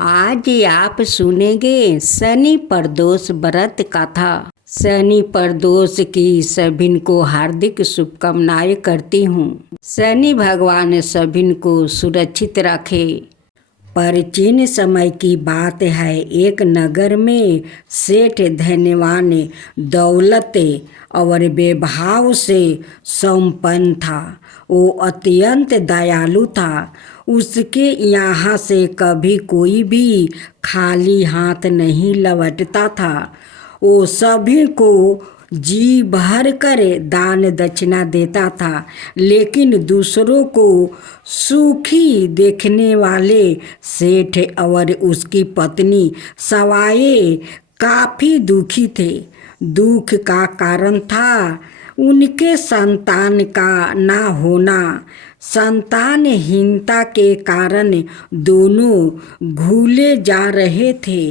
आज आप सुनेंगे शनि प्रदोष व्रत कथा। शनि प्रदोष की सभी को हार्दिक शुभकामनाएं करती हूँ। शनि भगवान सभी को सुरक्षित रखे। प्राचीन समय की बात है, एक नगर में सेठ धनवान, दौलत और वैभव से संपन्न था। वो अत्यंत दयालु था। उसके यहाँ से कभी कोई भी खाली हाथ नहीं लौटता था। वो सभी को जी भर कर दान दक्षिणा देता था, लेकिन दूसरों को सुखी देखने वाले सेठ और उसकी पत्नी सवाए काफ़ी दुखी थे। दुख का कारण था उनके संतान का ना होना। संतानहीनता के कारण दोनों भूले जा रहे थे।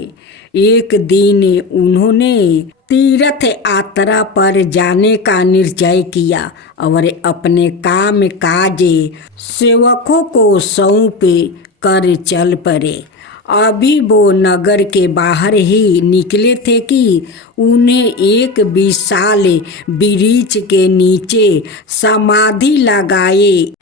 एक दिन उन्होंने तीर्थ यात्रा पर जाने का निश्चय किया और अपने काम काज सेवकों को सौंप कर चल पड़े। अभी वो नगर के बाहर ही निकले थे कि उन्हें एक विशाल वृक्ष के नीचे समाधि लगाए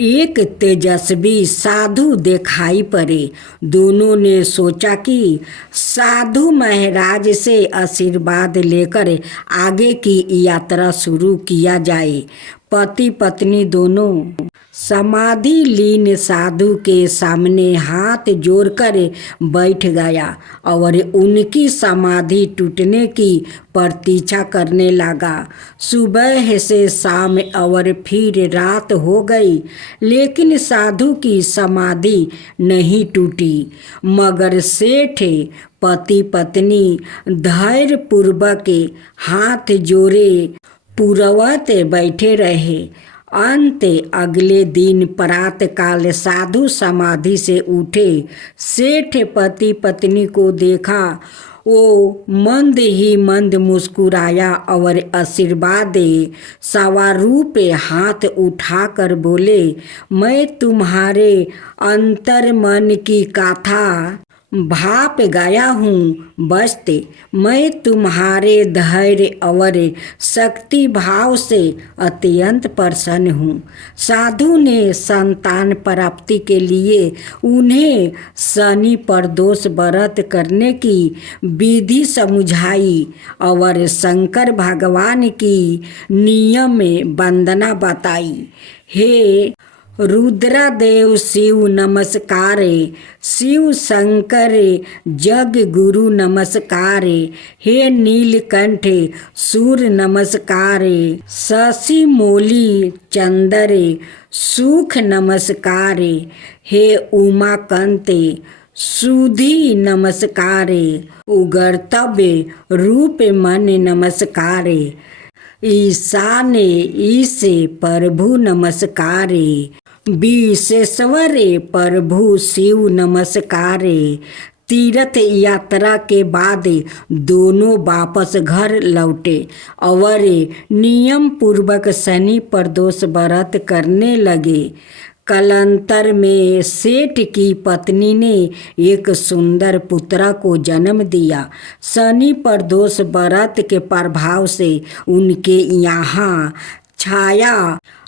एक तेजस्वी साधु दिखाई पड़े। दोनों ने सोचा कि साधु महाराज से आशीर्वाद लेकर आगे की यात्रा शुरू किया जाए। पति पत्नी दोनों समाधि लीन साधु के सामने हाथ जोड़कर बैठ गया और उनकी समाधि टूटने की प्रतीक्षा करने लगा। सुबह से शाम और फिर रात हो गई, लेकिन साधु की समाधि नहीं टूटी। मगर सेठ पति पत्नी धैर्य पूर्वक हाथ जोड़े पूर्ववत बैठे रहे। अंत अगले दिन प्रातःकाल साधु समाधि से उठे। सेठ पति पत्नी को देखा। वो मंद ही मंद मुस्कुराया और आशीर्वाद स्वरूप हाथ उठाकर बोले, मैं तुम्हारे अंतर मन की कथा भाप गया हूँ। बस मैं तुम्हारे धैर्य और शक्ति भाव से अत्यंत प्रसन्न हूँ। साधु ने संतान प्राप्ति के लिए उन्हें शनि प्रदोष व्रत करने की विधि समझाई और शंकर भगवान की नियम वंदना बताई। हे रुद्रदेव शिव नमस्कार, शिव शंकर जग गुरु नमस्कार, हे नीलकंठ सूर्य नमस्कार, शशि मौली चंद्र सुख नमस्कार, हे उमाकांत सुधी नमस्कार, उगर्तव्य रूप मन नमस्कार, ईशान ईश प्रभु नमस्कार, विश्वेश्वर प्रभु शिव नमस्कार। तीर्थ यात्रा के बाद दोनों वापस घर लौटे और नियम पूर्वक शनि प्रदोष व्रत करने लगे। कालांतर में सेठ की पत्नी ने एक सुंदर पुत्र को जन्म दिया। शनि प्रदोष व्रत के प्रभाव से उनके यहाँ छाया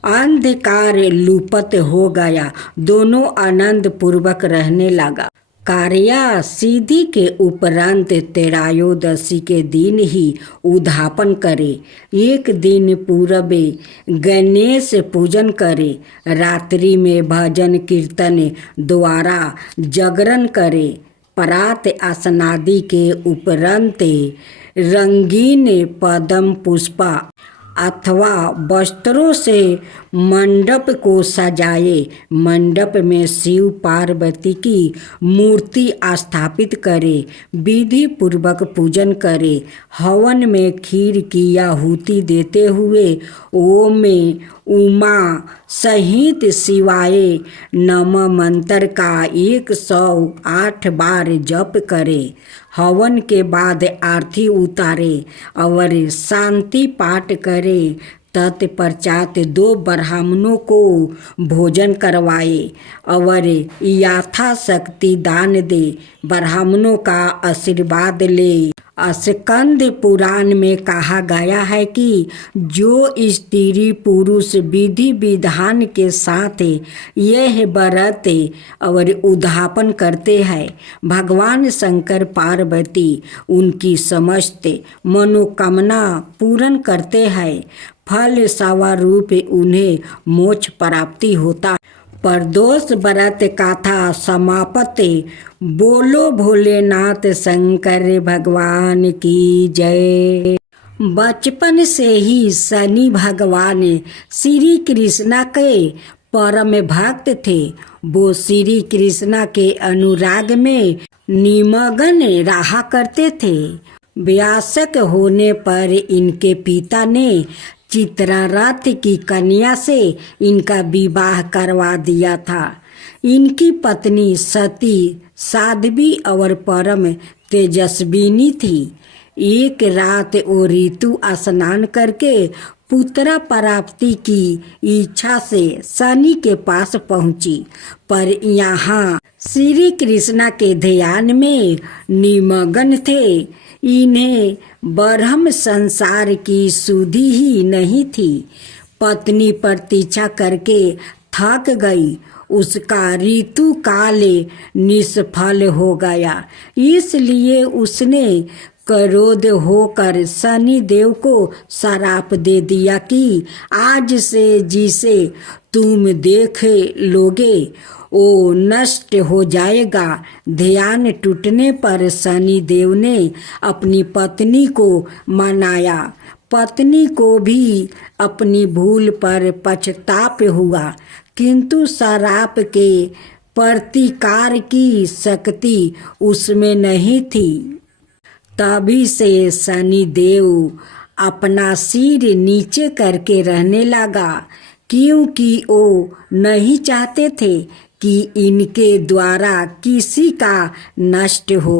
अंधकार लुप्त हो गया। दोनों आनंद पूर्वक रहने लगा। कार्या सिद्धि के उपरांत त्रयोदशी के दिन ही उद्यापन करे। एक दिन पूर्व गणेश पूजन करे। रात्रि में भजन कीर्तन द्वारा जागरण करे। प्रात स्नादि के उपरांत रंगीन पद्म पुष्प अथवा वस्त्रों से मंडप को सजाए। मंडप में शिव पार्वती की मूर्ति स्थापित करे। विधि पूर्वक पूजन करे। हवन में खीर की आहुति देते हुए ओम उमा सहित शिवाय नमः मंत्र का 108 बार जप करे। हवन के बाद आरती उतारे और शांति पाठ करे। तत्पश्चात 2 ब्राह्मणों को भोजन करवाए और यथाशक्ति दान दे। ब्राह्मणों का आशीर्वाद ले। स्कंद पुराण में कहा गया है कि जो स्त्री पुरुष विधि विधान के साथ यह व्रत और उद्यापन करते हैं, भगवान शंकर पार्वती उनकी समस्त मनोकामना पूर्ण करते हैं। फल स्वरूप उन्हें मोक्ष प्राप्ति होता है। प्रदोष व्रत कथा समाप्ति। बोलो भोलेनाथ शंकर भगवान की जय। बचपन से ही शनि भगवान श्री कृष्णा के परम भक्त थे। वो श्री कृष्णा के अनुराग में निमग्न रहा करते थे। वयस्क होने पर इनके पिता ने चित्ररथ की कन्या से इनका विवाह करवा दिया था। इनकी पत्नी सती साध्वी और परम तेजस्विनी थी। एक रात वो ऋतु स्नान करके पुत्र प्राप्ति की इच्छा से शनि के पास पहुंची, पर यहाँ श्री कृष्णा के ध्यान में निमग्न थे। इन्हें ब्रह्म संसार की सुधि ही नहीं थी। पत्नी प्रतीक्षा करके थक गई। उसका ऋतु काल निष्फल हो गया, इसलिए उसने क्रोध होकर शनि देव को श्राप दे दिया कि आज से जिसे तुम देख लोगे वो नष्ट हो जाएगा। ध्यान टूटने पर शनि देव ने अपनी पत्नी को मनाया। पत्नी को भी अपनी भूल पर पछताप हुआ, किंतु श्राप के प्रतिकार की शक्ति उसमें नहीं थी। तभी से शनि देव अपना सिर नीचे करके रहने लगा, क्योंकि वो नहीं चाहते थे कि इनके द्वारा किसी का नष्ट हो।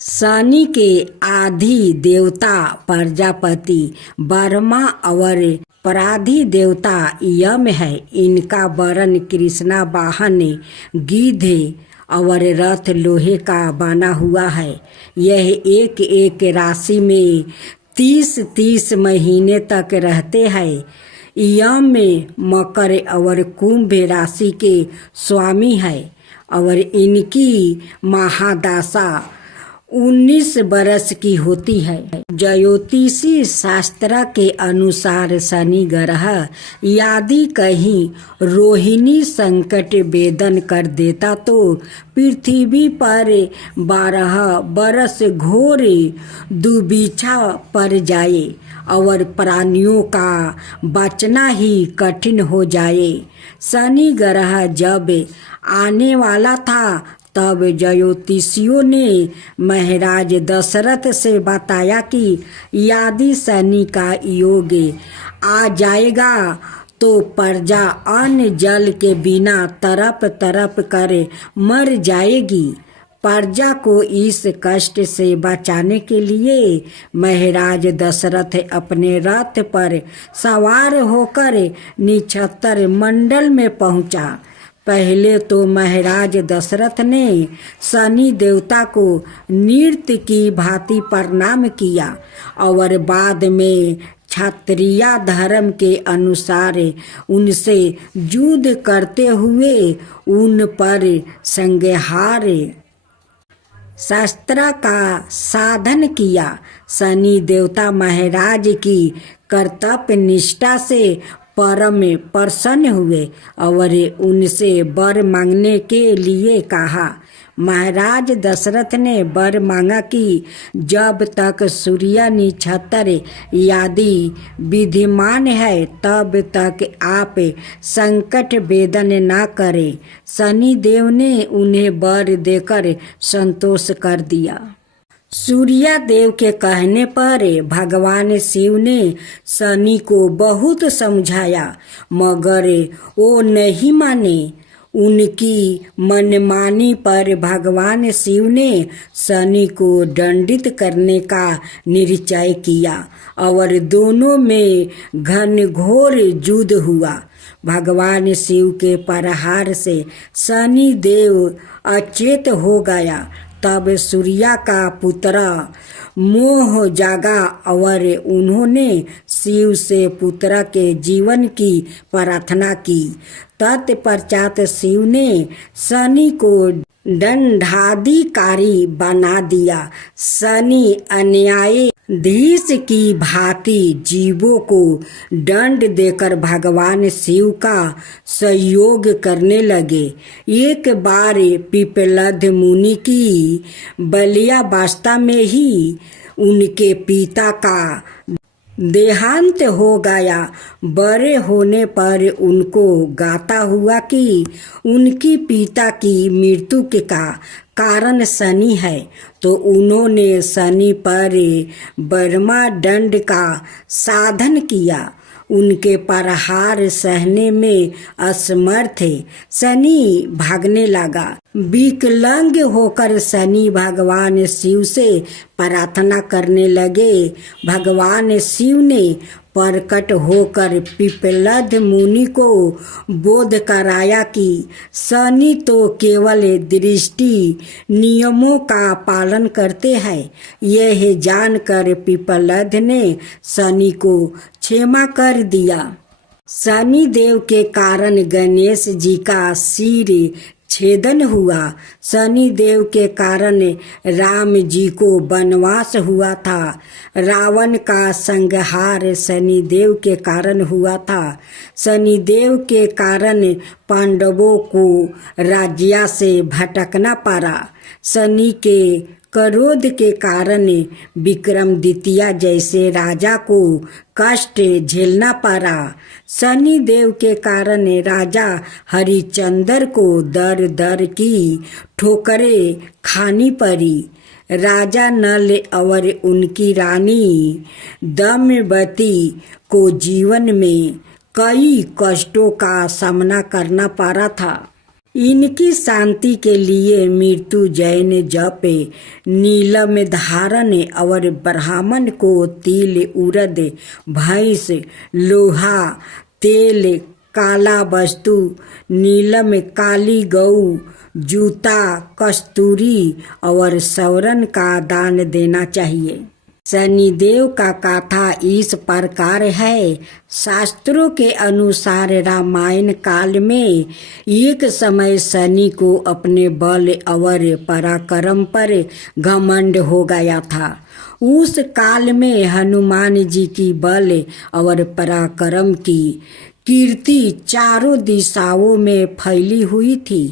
शनि के आदि देवता प्रजापति ब्रह्मा और पराधी देवता यम है। इनका वर्ण कृष्णा वाहन गिद्ध और रथ लोहे का बना हुआ है। यह एक एक राशि में 30-30 महीने तक रहते हैं। यम में मकर और कुंभ राशि के स्वामी है और इनकी महादशा 19 वर्ष की होती है। ज्योतिषी शास्त्र के अनुसार शनि ग्रह यदि कहीं रोहिणी संकट वेदन कर देता तो पृथ्वी पर 12 वर्ष घोर दुविधा पड़ जाए और प्राणियों का बचना ही कठिन हो जाए। शनि ग्रह जब आने वाला था तब ज्योतिषियों ने महाराज दशरथ से बताया कि यदि शनि का योग आ जाएगा तो प्रजा अन्न जल के बिना तरप तरप कर मर जाएगी। प्रजा को इस कष्ट से बचाने के लिए महाराज दशरथ अपने रथ पर सवार होकर नक्षत्र मंडल में पहुंचा। पहले तो महाराज दशरथ ने शनि देवता को नृत्य की भांति प्रणाम किया और बाद में क्षत्रिय धर्म के अनुसार उनसे युद्ध करते हुए उन पर संहार शस्त्र का साधन किया। शनि देवता महाराज की कर्तव्य निष्ठा से परम प्रसन्न हुए और उनसे वर मांगने के लिए कहा। महाराज दशरथ ने वर मांगा कि जब तक सूर्य नक्षत्र आदि विद्यमान है तब तक आप संकट वेदन न करें। शनि देव ने उन्हें वर देकर संतोष कर दिया। सूर्य देव के कहने पर भगवान शिव ने शनि को बहुत समझाया, मगर वो नहीं माने। उनकी मनमानी पर भगवान शिव ने शनि को दंडित करने का निश्चय किया और दोनों में घनघोर युद्ध हुआ। भगवान शिव के प्रहार से शनि देव अचेत हो गया। तब सूर्या का पुत्र मोह जागा और उन्होंने शिव से पुत्र के जीवन की प्रार्थना की। तत्पश्चात शिव ने शनि को दंडाधिकारी बना दिया। शनि अन्यायाधीश की भांति जीवों को दंड देकर भगवान शिव का सहयोग करने लगे। एक बार पिप्पलद मुनि की बाल्यावस्था में ही उनके पिता का देहांत हो गया। बड़े होने पर उनको ज्ञात हुआ कि उनकी पिता की मृत्यु का कारण शनि है, तो उन्होंने शनि पर ब्रह्मदंड का साधन किया। उनके प्रहार सहने में असमर्थ शनि भागने लगा। विकलांग होकर शनि भगवान शिव से प्रार्थना करने लगे। भगवान शिव ने प्रकट होकर पिप्पलद मुनि को बोध कराया कि शनि तो केवल दृष्टि नियमों का पालन करते हैं। यह जानकर पिप्पलद ने शनि को क्षमा कर दिया। शनि देव के कारण गणेश जी का सिर छेदन हुआ। शनि देव के कारण राम जी को वनवास हुआ था। रावण का संहार शनि देव के कारण हुआ था। शनि देव के कारण पांडवों को राज्य से भटकना पड़ा। शनि के क्रोध के कारण विक्रमादित्य जैसे राजा को कष्ट झेलना पड़ा। शनि देव के कारण राजा हरिश्चंद्र को दर दर की ठोकरें खानी पड़ी। राजा नल और उनकी रानी दमयंती को जीवन में कई कष्टों का सामना करना पड़ा था। इनकी शांति के लिए मृत्यु जैन जप, नीलम धारण और ब्राह्मण को तिल, उड़द, भैंस, लोहा, तेल, काला वस्तु, नीलम काली गऊ, जूता, कस्तूरी और स्वर्ण का दान देना चाहिए। शनिदेव का कथा इस प्रकार है। शास्त्रों के अनुसार रामायण काल में एक समय शनि को अपने बल और पराक्रम पर घमंड हो गया था। उस काल में हनुमान जी की बल और पराक्रम की कीर्ति चारों दिशाओं में फैली हुई थी।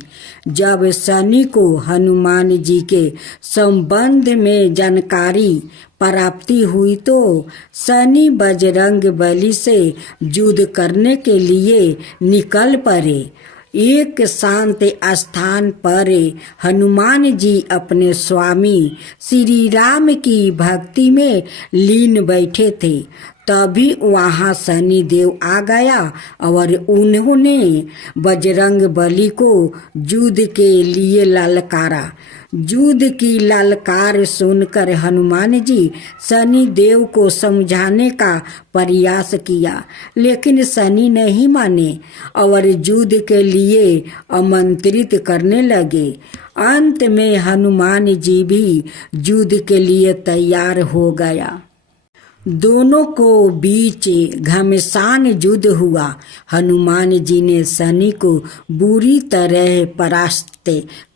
जब शनि को हनुमान जी के संबंध में जानकारी प्राप्ति हुई तो शनि बजरंग बली से युद्ध करने के लिए निकल पड़े। एक शांत स्थान पर हनुमान जी अपने स्वामी श्री राम की भक्ति में लीन बैठे थे। तभी वहाँ शनि देव आ गया और उन्होंने बजरंग बली को युद्ध के लिए ललकारा। युद्ध की ललकार सुनकर हनुमान जी शनि देव को समझाने का प्रयास किया, लेकिन शनि नहीं माने और युद्ध के लिए आमंत्रित करने लगे। अंत में हनुमान जी भी युद्ध के लिए तैयार हो गया। दोनों को बीच घमासान युद्ध हुआ। हनुमान जी ने शनि को बुरी तरह परास्त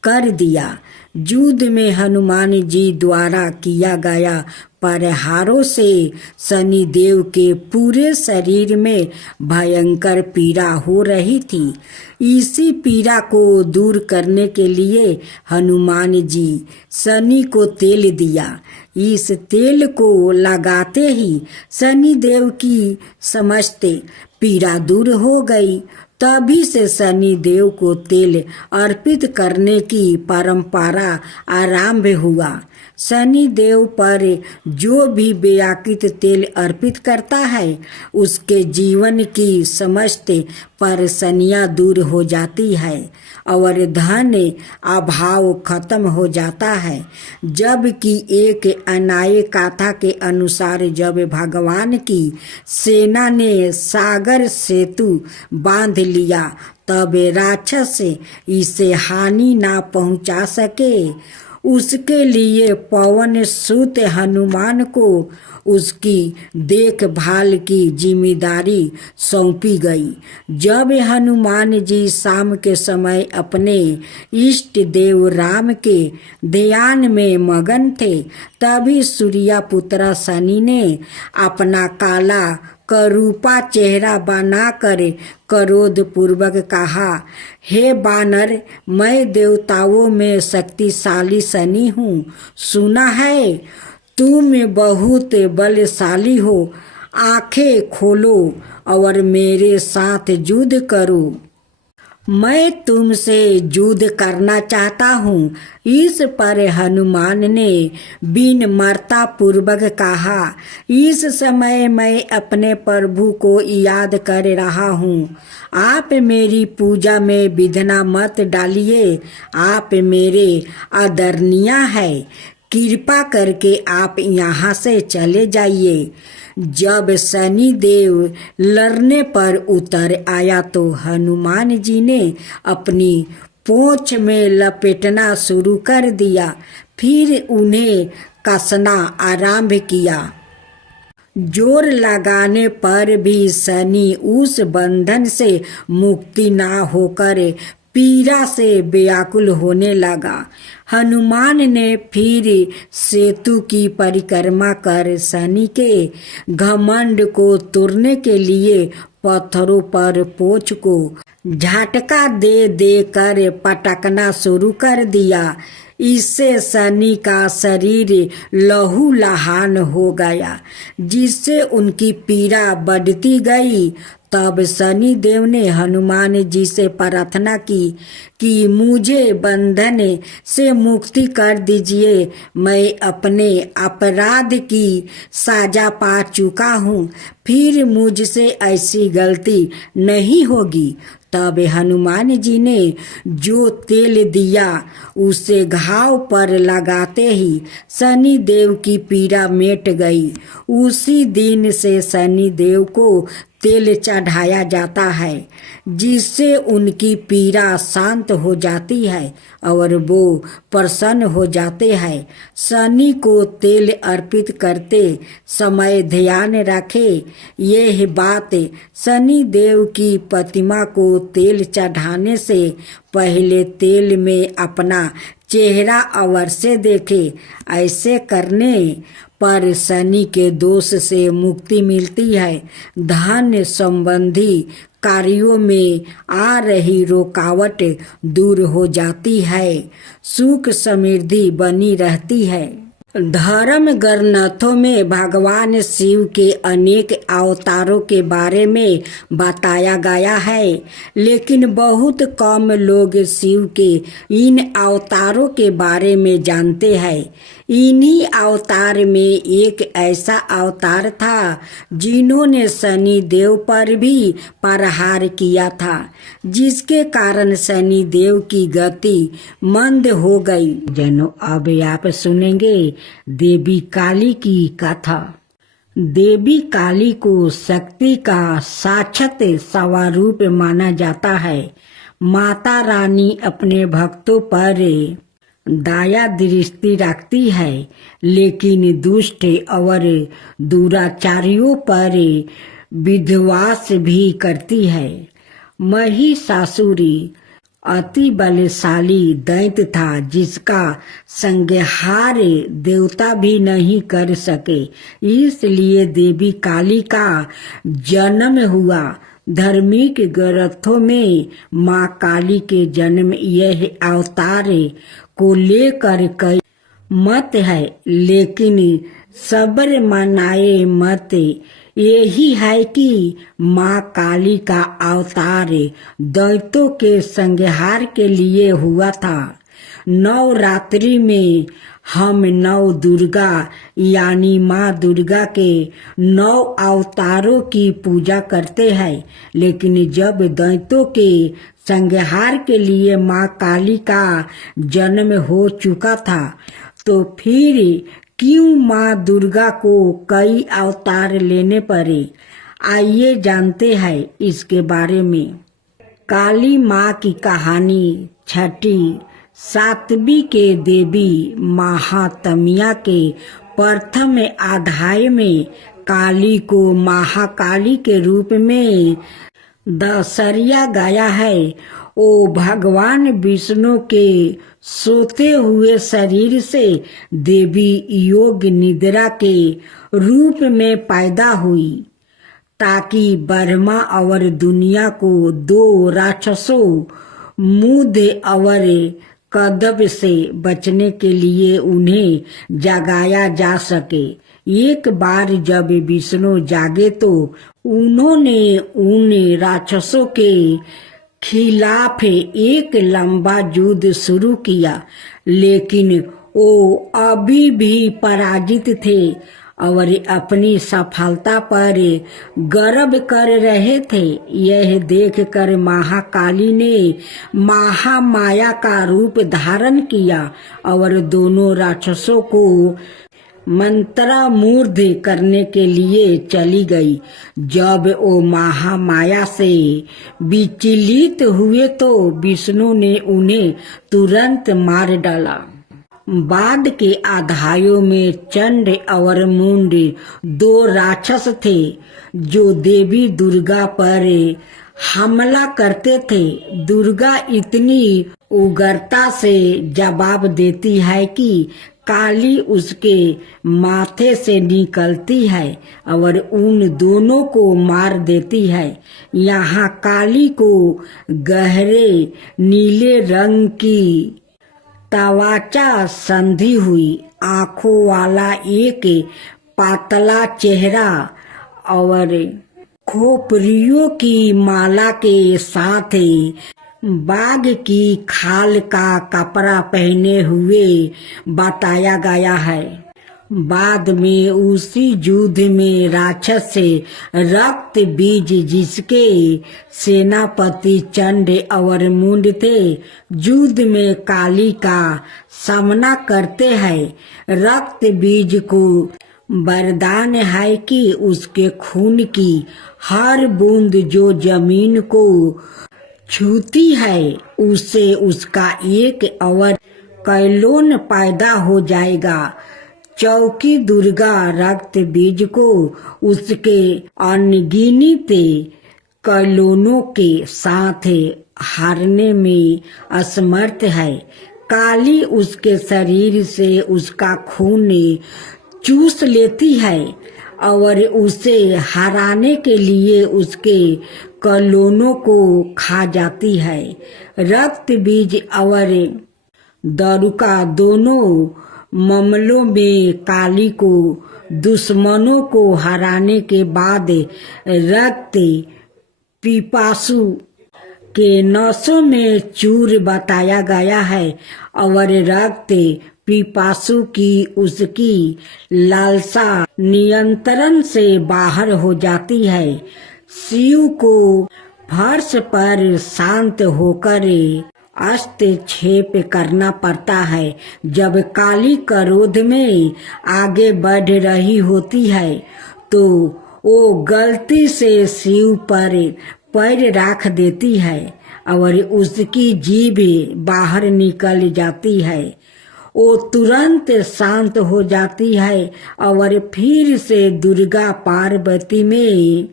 कर दिया। युद्ध में हनुमान जी द्वारा किया गया प्रहारों से शनि देव के पूरे शरीर में भयंकर पीड़ा हो रही थी। इसी पीड़ा को दूर करने के लिए हनुमान जी शनि को तेल दिया। इस तेल को लगाते ही शनि देव की समस्त पीड़ा दूर हो गई। तभी से शनि देव को तेल अर्पित करने की परंपरा आरंभ हुआ। शनि देव पर जो भी व्याकृत तेल अर्पित करता है उसके जीवन की समस्त परेशानियां दूर हो जाती है और धन अभाव खत्म हो जाता है। जबकि एक अन्याय गाथा के अनुसार जब भगवान की सेना ने सागर सेतु बांध लिया तब राक्षस इसे हानि ना पहुंचा सके। उसके लिए पवन सुत हनुमान को उसकी देखभाल की जिम्मेदारी सौंपी गई। जब हनुमान जी शाम के समय अपने इष्ट देव राम के ध्यान में मगन थे तभी सूर्यपुत्र शनि ने अपना काला करूपा चेहरा बनाकर क्रोध पूर्वक कहा, हे बानर, मैं देवताओं में शक्तिशाली शनि हूँ। सुना है तुम बहुत बलशाली हो। आंखें खोलो और मेरे साथ युद्ध करो। मैं तुमसे युद्ध करना चाहता हूँ। इस पर हनुमान ने विनम्रता पूर्वक कहा, इस समय मैं अपने प्रभु को याद कर रहा हूँ। आप मेरी पूजा में विघ्न मत डालिए। आप मेरे आदरणीय हैं। कृपा करके आप यहाँ से चले जाइए। जब शनि देव लड़ने पर उतर आया तो हनुमान जी ने अपनी पूंछ में लपेटना शुरू कर दिया, फिर उन्हें कसना आरंभ किया। जोर लगाने पर भी शनि उस बंधन से मुक्ति ना होकर पीड़ा से व्याकुल होने लगा। हनुमान ने फिर सेतु की परिक्रमा कर शनि के घमंड को तोड़ने के लिए पत्थरों पर पोंछ को झटका दे देकर पटकना शुरू कर दिया। इससे शनि का शरीर लहूलुहान हो गया, जिससे उनकी पीड़ा बढ़ती गई। तब शनि देव ने हनुमान जी से प्रार्थना की कि मुझे बंधन से मुक्ति कर दीजिए। मैं अपने अपराध की सजा पा चुका हूँ, फिर मुझसे ऐसी गलती नहीं होगी। तब हनुमान जी ने जो तेल दिया उसे घाव पर लगाते ही शनि देव की पीड़ा मिट गई। उसी दिन से शनि देव को तेल चढ़ाया जाता है, जिससे उनकी पीड़ा शांत हो जाती है और वो प्रसन्न हो जाते हैं। शनि को तेल अर्पित करते समय ध्यान रखें, यह बात शनि देव की प्रतिमा को तेल चढ़ाने से पहले तेल में अपना चेहरा अवश्य देखे। ऐसे करने पर शनि के दोष से मुक्ति मिलती है। धन संबंधी कार्यों में आ रही रुकावट दूर हो जाती है। सुख समृद्धि बनी रहती है। धर्म ग्रंथों में भगवान शिव के अनेक अवतारों के बारे में बताया गया है, लेकिन बहुत कम लोग शिव के इन अवतारों के बारे में जानते हैं। इन्हीं अवतार में एक ऐसा अवतार था जिन्होंने शनि देव पर भी प्रहार किया था, जिसके कारण शनि देव की गति मंद हो गई। जनों, अब आप सुनेंगे देवी काली की कथा। देवी काली को शक्ति का साक्षात स्वरूप माना जाता है। माता रानी अपने भक्तों पर दया दृष्टि रखती है, लेकिन दुष्ट और दुराचारियों पर विध्वंस भी करती है। महिषासुर अति बलशाली दैत्य था, जिसका संहार देवता भी नहीं कर सके। इसलिए देवी काली का जन्म हुआ। धार्मिक ग्रंथों में माँ काली के जन्म यह अवतार को लेकर कई मत है, लेकिन सब्र मनाए मत यही है कि माँ काली का अवतार दैत्यों के संहार के लिए हुआ था। नवरात्रि में हम नव दुर्गा यानी माँ दुर्गा के 9 अवतारों की पूजा करते हैं, लेकिन जब दैत्यों के संहार के लिए माँ काली का जन्म हो चुका था तो फिर क्यों माँ दुर्गा को कई अवतार लेने पड़े? आइए जानते हैं इसके बारे में। काली माँ की कहानी छठी सातवीं के देवी महात्म्य के प्रथम अध्याय में काली को महाकाली के रूप में दर्शाया गया है। वो भगवान विष्णु के सोते हुए शरीर से देवी योग निद्रा के रूप में पैदा हुई ताकि ब्रह्मा और दुनिया को 2 राक्षसों मुद और कदब से बचने के लिए उन्हें जगाया जा सके। एक बार जब विष्णु जागे तो उन्होंने उन राक्षसों के खिलाफ एक लंबा युद्ध शुरू किया, लेकिन वो अभी भी पराजित थे और अपनी सफलता पर गर्व कर रहे थे। यह देखकर महाकाली ने महामाया का रूप धारण किया और दोनों राक्षसों को मंत्रमुग्ध करने के लिए चली गई। जब वो महामाया से विचलित हुए तो विष्णु ने उन्हें तुरंत मार डाला। बाद के अध्यायों में चंड और मुंड 2 राक्षस थे जो देवी दुर्गा पर हमला करते थे। दुर्गा इतनी उग्रता से जवाब देती है कि काली उसके माथे से निकलती है और उन दोनों को मार देती है। यहाँ काली को गहरे नीले रंग की त्वचा संधि हुई, आंखों वाला एक पातला चेहरा और खोपड़ियों की माला के साथ बाघ की खाल का कपड़ा पहने हुए बताया गया है। बाद में उसी युद्ध में राक्षस से रक्त बीज जिसके सेनापति चंड और मुंड थे युद्ध में काली का सामना करते हैं। रक्त बीज को वरदान है कि उसके खून की हर बूंद जो जमीन को छूती है उससे उसका एक और कैलोन पैदा हो जाएगा। चौकी दुर्गा रक्त बीज को उसके अनगिनत कैलोनों के साथ हारने में असमर्थ है। काली उसके शरीर से उसका खून चूस लेती है और उसे हराने के लिए उसके कैलोनों को खा जाती है। रक्त बीज और दारुका दोनों मामलों में काली को दुश्मनों को हराने के बाद रक्त पिपासु के नसों में चूर बताया गया है और रक्त पिपासु की उसकी लालसा नियंत्रण से बाहर हो जाती है। शिव को फर्श पर शांत होकर हस्तक्षेप करना पड़ता है। जब काली क्रोध में आगे बढ़ रही होती है तो वो गलती से शिव पर पैर रख देती है और उसकी जीभ बाहर निकल जाती है। वो तुरंत शांत हो जाती है और फिर से दुर्गा पार्वती में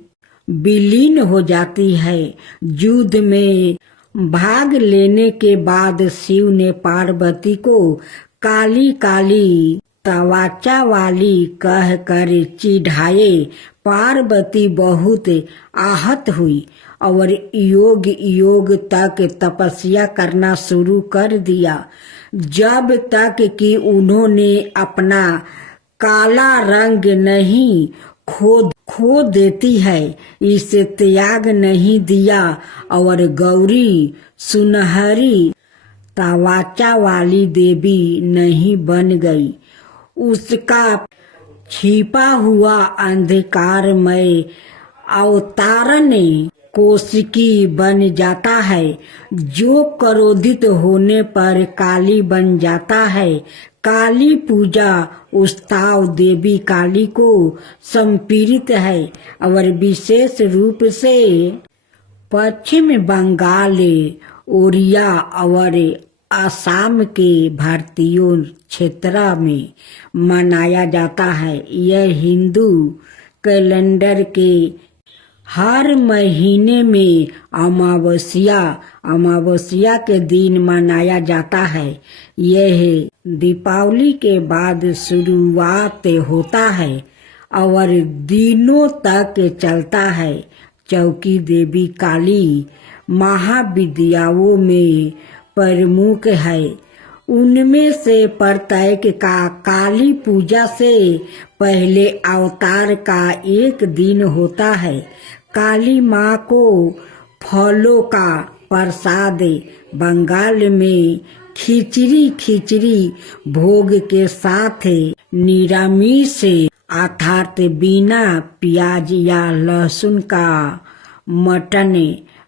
विलीन हो जाती है। युद्ध में भाग लेने के बाद शिव ने पार्वती को काली काली त्वचा वाली कहकर चिढ़ाए। पार्वती बहुत आहत हुई और योग योग तक तपस्या करना शुरू कर दिया जब तक कि उन्होंने अपना काला रंग नहीं खो देती है, इसे त्याग नहीं दिया और गौरी सुनहरी तवाचा वाली देवी नहीं बन गई। उसका छिपा हुआ अंधकारमय अवतारण कोशिकी बन जाता है। जो क्रोधित होने पर काली बन जाता है। काली पूजा उत्सव देवी काली को समर्पित है और विशेष रूप से पश्चिम बंगाल, ओडिया और असम के भारतीयों क्षेत्र में मनाया जाता है। यह हिंदू कैलेंडर के हर महीने में अमावस्या के दिन मनाया जाता है। यह दीपावली के बाद शुरुआत होता है और दिनों तक चलता है। चौकी देवी काली महाविद्याओं में प्रमुख है। उनमें से प्रत्येक का काली पूजा से पहले अवतार का एक दिन होता है। काली माँ को फलों का प्रसाद बंगाल में खिचड़ी भोग के साथ निरामिष अर्थात बिना प्याज या लहसुन का मटन,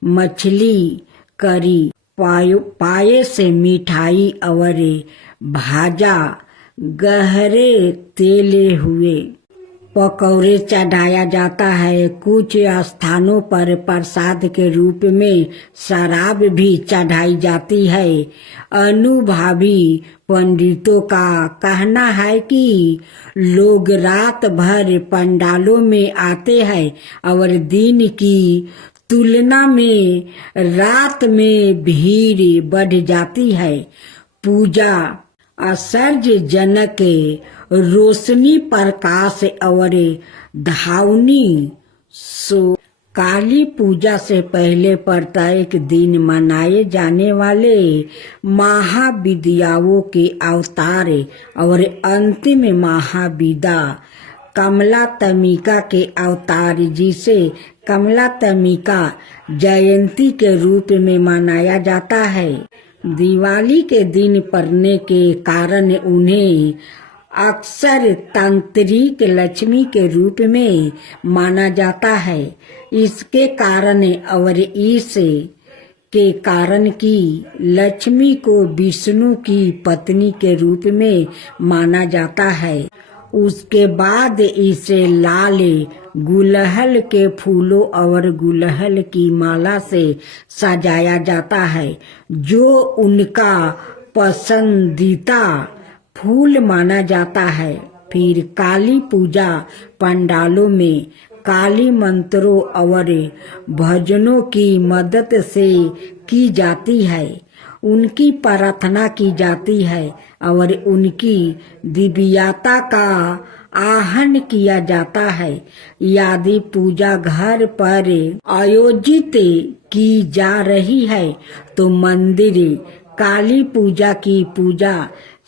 मछली, करी, पायस, मिठाई और भाजा गहरे तेले हुए पकौड़े चढ़ाया जाता है। कुछ स्थानों पर प्रसाद के रूप में शराब भी चढ़ाई जाती है। अनुभवी पंडितों का कहना है कि लोग रात भर पंडालों में आते हैं और दिन की तुलना में रात में भीड़ बढ़ जाती है। पूजा आश्चर्यजनक रोशनी, प्रकाश और धावनी सो काली पूजा से पहले प्रत्येक दिन मनाए जाने वाले महाविद्याओं के अवतार और अंतिम महाविद्या कमलात्मिका के अवतार, जिसे कमलात्मिका जयंती के रूप में मनाया जाता है। दिवाली के दिन पड़ने के कारण उन्हें अक्सर तांत्रिक लक्ष्मी के रूप में माना जाता है। इसके कारण और इस के कारण कि लक्ष्मी को विष्णु की पत्नी के रूप में माना जाता है। उसके बाद इसे लाल गुलहल के फूलों और गुलहल की माला से सजाया जाता है, जो उनका पसंदीदा फूल माना जाता है। फिर काली पूजा पंडालों में काली मंत्रों और भजनों की मदद से की जाती है। उनकी प्रार्थना की जाती है और उनकी दिव्यता का आहन किया जाता है। यदि पूजा घर पर आयोजित की जा रही है तो मंदिर काली पूजा की पूजा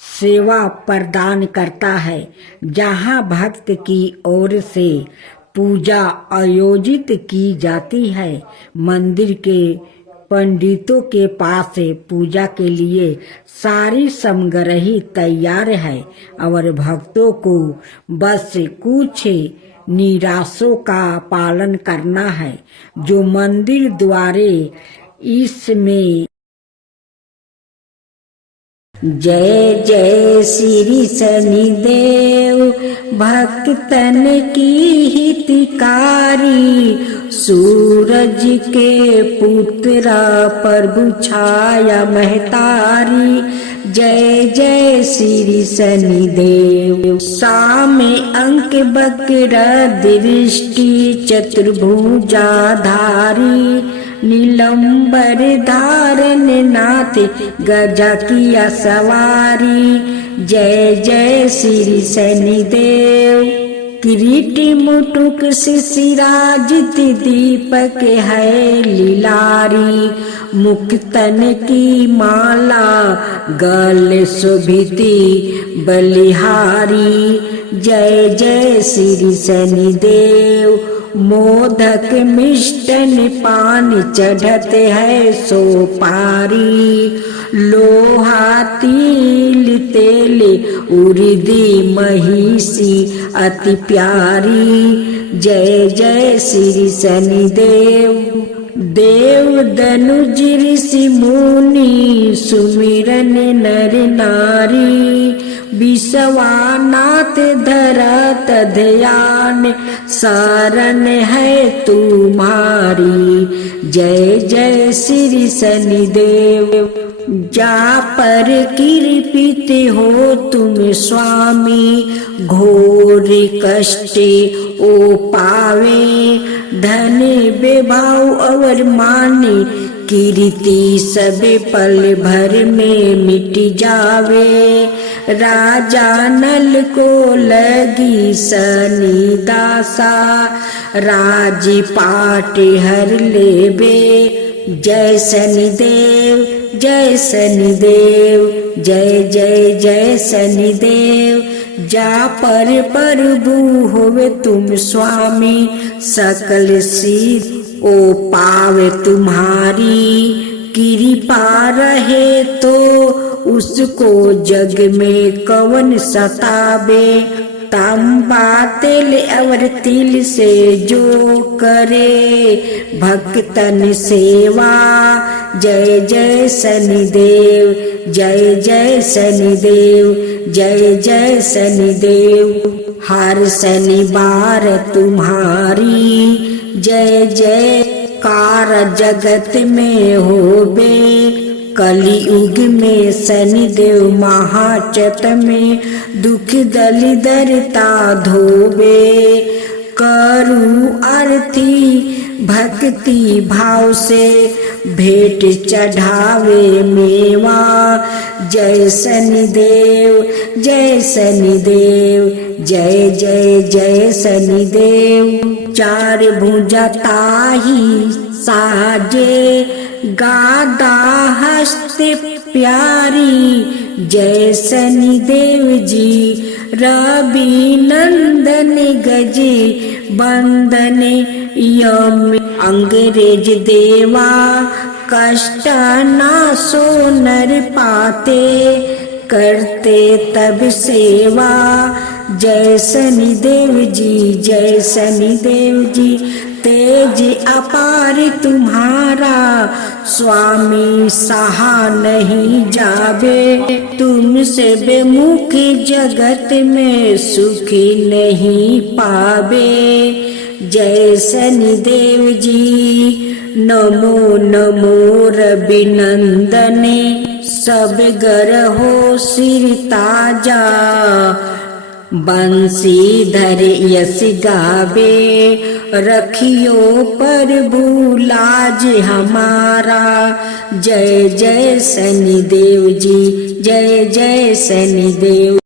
सेवा प्रदान करता है, जहां भक्त की ओर से पूजा आयोजित की जाती है। मंदिर के पंडितों के पास पूजा के लिए सारी सामग्री तैयार है और भक्तों को बस कुछ निर्देशों का पालन करना है, जो मंदिर द्वारे इसमें। जय जय श्री शनिदेव, भक्तन की हितकारी, सूरज के पुत्र प्रभु छाया महतारी। जय जय श्री शनिदेव। सामे अंक बक्र दृष्टि, चतुर्भुजाधारी, नीलंबर धारण नाथ, गजा किया सवारी। जय जय श्री शनिदेव। किरीटी मुटुक शिशिराजित, दीपक है लीलारी, मुक्तन की माला गले शोभिती बलिहारी। जय जय श्री शनिदेव। मोदक मिष्टन पान चढ़त है सो पारी। लोहा तिल तेल उर्दी महिषी अति प्यारी। जय जय श्री शनिदेव। देव दनुज ऋषि मुनि सुमिरन नर नारी। विश्वानाथ धरत ध्यान शरण है तुम्हारी। जय जय श्री शनिदेव। जा पर कृपित हो तुम स्वामी घोर कष्ट ओ पावे। धन विभाव और माने कीर्ति सब पल भर में मिट जावे। राजा नल को लगी शनि दासा राजपाट हर लेबे। जय शनिदेव जय शनिदेव जय जय जय शनिदेव। जा पर प्रभु होवे तुम स्वामी सकल सिद्ध ओ पावे तुम्हारी। कृपा रहे तो उसको जग में कवन सतावे। तांबा तेल और तिल से जो करे भक्तन सेवा। जय जय शनिदेव जय जय शनिदेव जय जय शनिदेव। हर शनिवार तुम्हारी जय जय कार जगत में होबे। कलियुग में शनिदेव महाचत में दुख दलिदरता धोबे। करू आरती भक्ति भाव से भेंट चढ़ावे मेवा। जय शनिदेव जय शनिदेव जय जय जय शनिदेव। चार भुजा ताही साजे गादा हस्त प्यारी। जय शनिदेव जी रवि नंदन गजे बंदन यम अंग्रेज देवा। कष्ट ना सो नर पाते करते तब सेवा। जय शनिदेव जी जय शनिदेव जी। तेज अपार तुम्हारा स्वामी सहा नहीं जावे। तुमसे बेमुख जगत में सुखी नहीं पावे। जय शनिदेव जी नमो नमो रवि नंदने। सब गरहो सिर ताजा बंसीधर यश गावे। रखियो प्रभु लाज हमारा। जय जय शनिदेव जी जय जय शनिदेव।